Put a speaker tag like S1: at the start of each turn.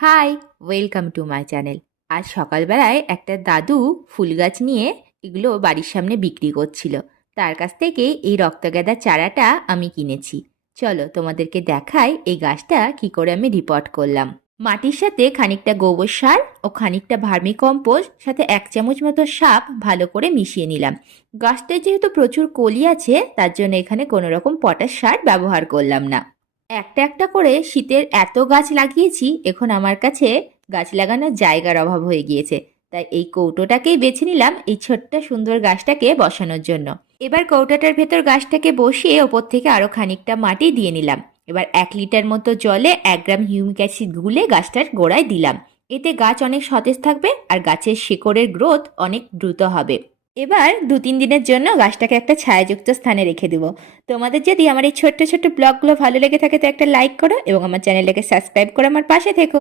S1: Hi welcome to my channel আজ সকালবেলায় একটা দাদু ফুল গাছ নিয়ে এগুলো বাড়ির সামনে বিক্রি করছিল। তার কাছ থেকে এই রক্তগাঁদার চারাটা আমি কিনেছি। চলো তোমাদেরকে দেখাই এই গাছটা কি করে আমি রিপোর্ট করলাম। মাটির সাথে খানিকটা গোবর সার ও খানিকটা ভার্মি কম্পোস্ট, সাথে এক চামচ মতো সাপ ভালো করে মিশিয়ে নিলাম। গাছটায় যেহেতু প্রচুর কলি আছে, তার জন্য এখানে কোনো রকম পটাশ সার ব্যবহার করলাম না। একটা একটা করে শীতের এত গাছ লাগিয়েছি, এখন আমার কাছে গাছ লাগানোর জায়গার অভাব হয়ে গিয়েছে। তাই এই কৌটোটাকেই বেছে নিলাম এই ছোট্ট সুন্দর গাছটাকে বসানোর জন্য। এবার কৌটোটার ভেতর গাছটাকে বসিয়ে ওপর থেকে আরও খানিকটা মাটি দিয়ে নিলাম। এবার এক লিটার মতো জলে এক গ্রাম হিউমিক অ্যাসিড গুলে গাছটার গোড়ায় দিলাম। এতে গাছ অনেক সতেজ থাকবে আর গাছের শিকড়ের গ্রোথ অনেক দ্রুত হবে। এবার দু তিন দিনের জন্য গাছটাকে একটা ছায়াযুক্ত স্থানে রেখে দেবো। তোমাদের যদি আমার এই ছোট্ট ছোট্ট ব্লগগুলো ভালো লেগে থাকে তো একটা লাইক করো এবং আমার চ্যানেলটাকে সাবস্ক্রাইব করো আমার পাশে থেকো।